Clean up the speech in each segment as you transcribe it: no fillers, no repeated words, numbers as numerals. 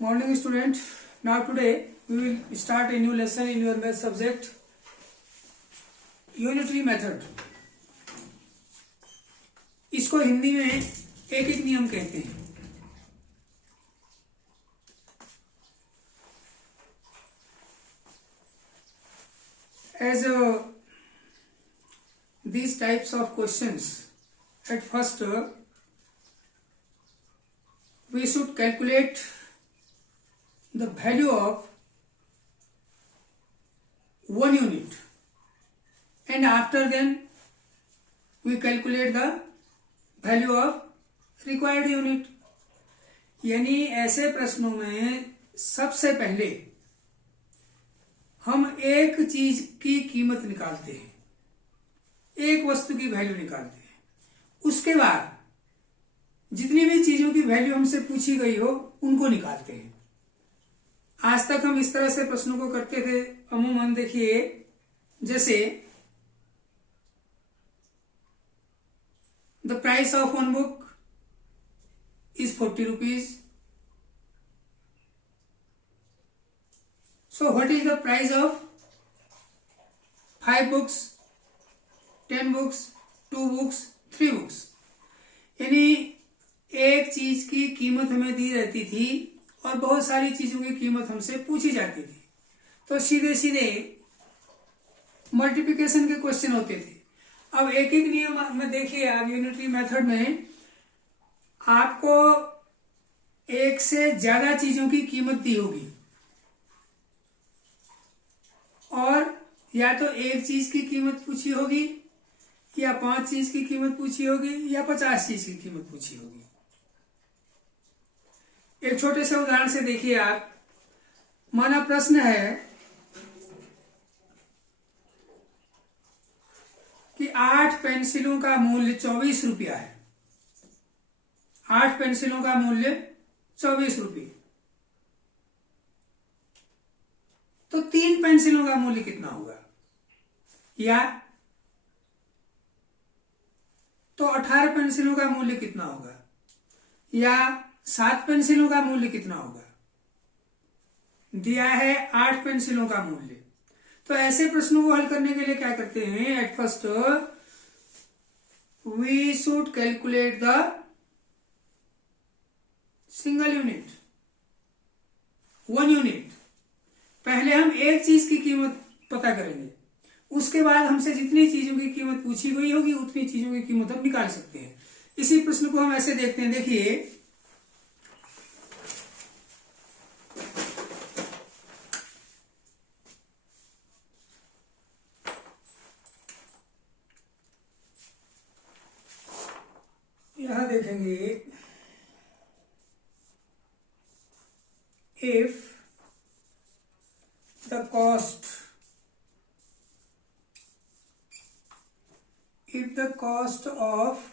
Morning student. Now today we will start a new lesson in your math subject, unitary method. इसको हिंदी में एक एक नियम कहते हैं. As these types of questions, at first we should calculate the value of 1 unit, and after then we calculate the value of required unit. यानी ऐसे प्रश्नों में सबसे पहले हम एक चीज की कीमत निकालते हैं, एक वस्तु की वैल्यू निकालते हैं. उसके बाद जितनी भी चीजों की वैल्यू हमसे पूछी गई हो उनको निकालते हैं. आज तक हम इस तरह से प्रश्नों को करते थे. अमूमन देखिए, जैसे the price of one book is 40 rupees. So what is the price of 5 books, 10 books, 2 books, 3 books. यानी एक चीज की कीमत हमें दी रहती थी और बहुत सारी चीजों की कीमत हमसे पूछी जाती थी. तो सीधे सीधे मल्टीप्लिकेशन के क्वेश्चन होते थे. अब एक एक नियम में देखिए, आप यूनिटरी मेथड में आपको एक से ज्यादा चीजों की कीमत दी होगी, और या तो एक चीज की कीमत पूछी होगी, या 5 चीज की कीमत पूछी होगी, या 50 चीज की कीमत पूछी होगी. एक छोटे से उदाहरण से देखिए आप. माना प्रश्न है कि 8 पेंसिलों का मूल्य 24 रुपया है. 8 पेंसिलों का मूल्य 24 रुपये. तो 3 पेंसिलों का मूल्य कितना होगा? या तो 18 पेंसिलों का मूल्य कितना होगा? या 7 पेंसिलों का मूल्य कितना होगा? दिया है 8 पेंसिलों का मूल्य. तो ऐसे प्रश्नों को हल करने के लिए क्या करते हैं? At first we should calculate the single unit, 1 unit. पहले हम एक चीज की कीमत पता करेंगे, उसके बाद हमसे जितनी चीजों की कीमत पूछी गई होगी उतनी चीजों की कीमत हम निकाल सकते हैं. इसी प्रश्न को हम ऐसे देखते हैं. देखिए, यहां देखेंगे, if the cost of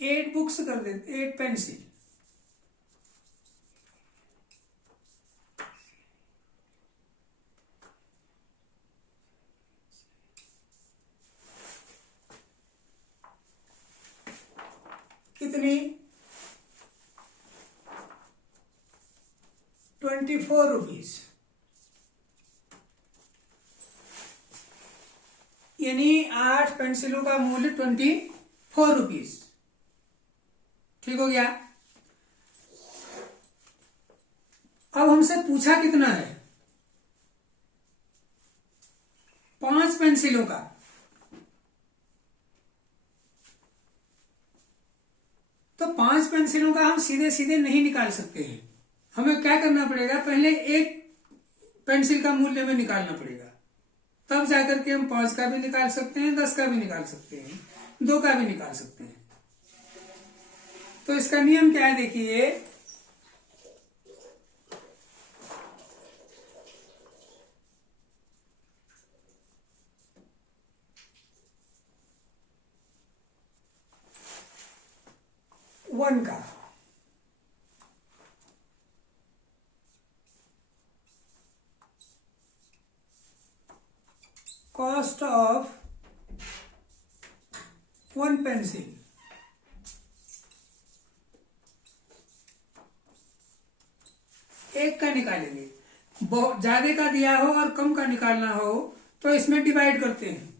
8 books कर देते, 8 पेंसिल, कितनी? 24 रुपीज. यानी 8 पेंसिलों का मूल्य 24 रुपीज. ठीक हो गया. अब हमसे पूछा कितना है? 5 पेंसिलों का. तो 5 पेंसिलों का हम सीधे सीधे नहीं निकाल सकते हैं. हमें क्या करना पड़ेगा? पहले एक पेंसिल का मूल्य हमें निकालना पड़ेगा, तब जाकर के हम 5 का भी निकाल सकते हैं, 10 का भी निकाल सकते हैं, 2 का भी निकाल सकते हैं. तो इसका नियम क्या है? देखिए, वन का cost of one pencil एक का निकालेंगे। बहुत ज्यादा का दिया हो और कम का निकालना हो तो इसमें डिवाइड करते हैं,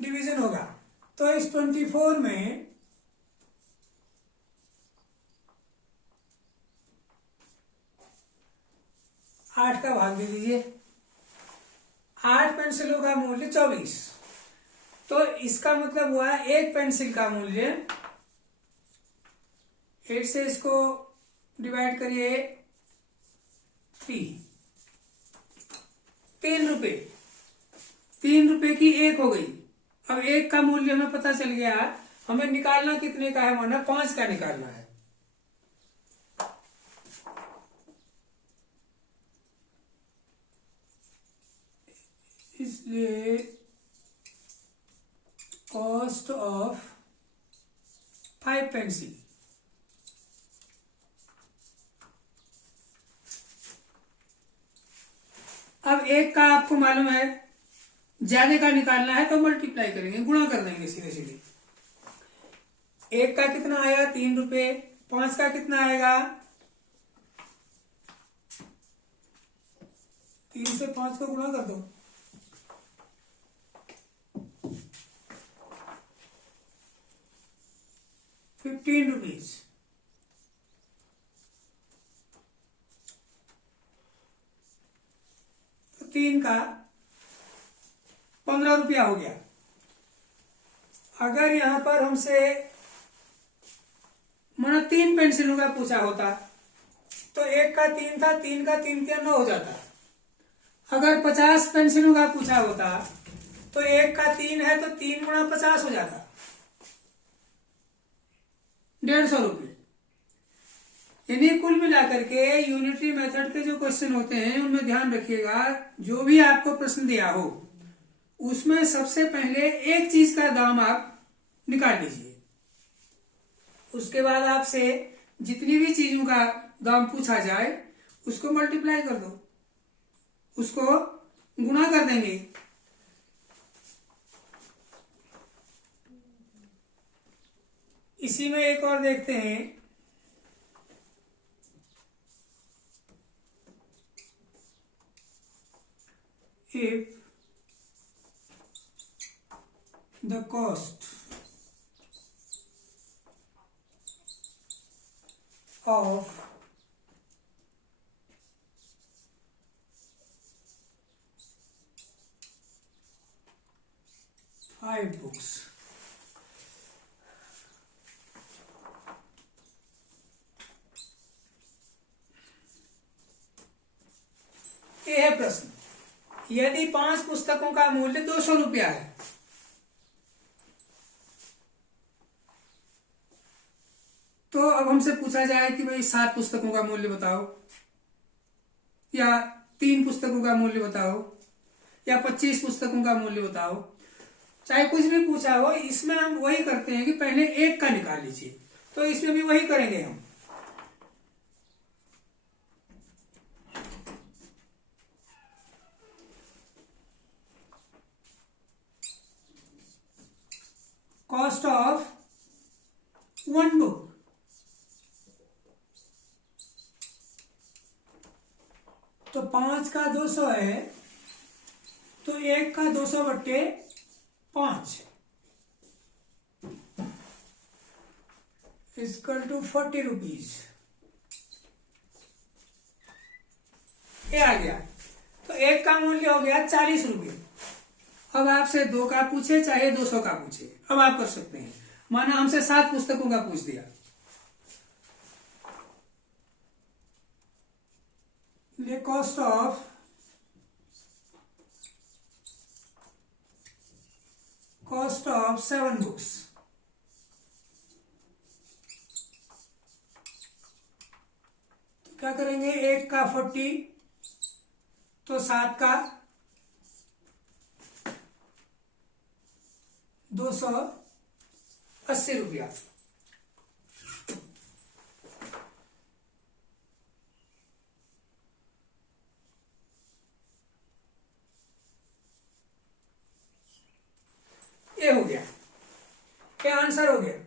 डिवीजन होगा। तो इस 24 में 8 का भाग दे दीजिए। 8 पेंसिलों का मूल्य 24, तो इसका मतलब हुआ एक पेंसिल का मूल्य 8 से इसको डिवाइड करिए 3 रुपए। 3 रुपए की एक हो गई। अब एक का मूल्य हमें पता चल गया, हमें निकालना कितने का है, माना 5 का निकालना है। इसलिए कॉस्ट ऑफ 5 पेंसिल, अब एक का आपको मालूम है ज्यादा का निकालना है तो मल्टीप्लाई करेंगे, गुणा कर देंगे सीधे सीधे। एक का कितना आएगा 3 रुपए, 5 का कितना आएगा 3 से 5 को गुणा कर दो, 15 रुपीज। तो 3 का 15 रुपया हो गया। अगर यहां पर हमसे माना 3 पेंसिलों का पूछा होता तो एक का 3 था, 3 का 3 क्या 9 हो जाता। अगर 50 पेंसिलों का पूछा होता तो एक का 3 है तो 3 गुणा 50 हो जाता, 150 रुपये। यानी कुल मिलाकर के यूनिटरी मेथड के जो क्वेश्चन होते हैं उनमें ध्यान रखिएगा, जो भी आपको प्रश्न दिया हो उसमें सबसे पहले एक चीज का दाम आप निकाल लीजिए। उसके बाद आपसे जितनी भी चीजों का दाम पूछा जाए उसको मल्टीप्लाई कर दो, उसको गुणा कर देंगे। इसी में एक और देखते हैं, if the cost of five books ये है प्रश्न। यदि 5 पुस्तकों का मूल्य 200 रुपया है तो अब हमसे पूछा जाए कि भाई 7 पुस्तकों का मूल्य बताओ, या 3 पुस्तकों का मूल्य बताओ, या 25 पुस्तकों का मूल्य बताओ, चाहे कुछ भी पूछा हो। इसमें हम वही करते हैं कि पहले एक का निकाल लीजिए, तो इसमें भी वही करेंगे हम। कॉस्ट ऑफ 1 बुक, तो 5 का 200 है तो 1 का 200 बट्टे 5 इक्वल टू 40 रुपीज। ये आ गया, तो 1 का मूल्य हो गया 40 रुपये। अब आपसे 2 का पूछे चाहे 200 का पूछे, अब आप कर सकते हैं। माना हमसे 7 पुस्तकों का पूछ दिया, ले कॉस्ट ऑफ 7 बुक्स, तो क्या करेंगे, 1 का 40 तो 7 का 280 रुपया। ये हो गया, क्या आंसर हो गया।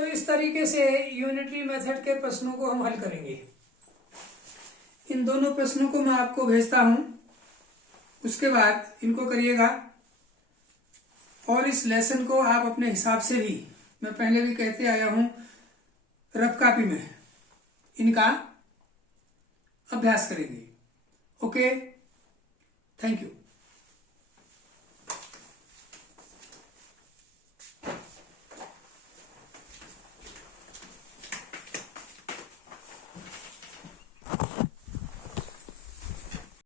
तो इस तरीके से यूनिटरी मेथड के प्रश्नों को हम हल करेंगे। इन दोनों प्रश्नों को मैं आपको भेजता हूं, उसके बाद इनको करिएगा और इस लेसन को आप अपने हिसाब से भी, मैं पहले भी कहते आया हूं, रफ कॉपी में इनका अभ्यास करेंगे। Okay, thank you.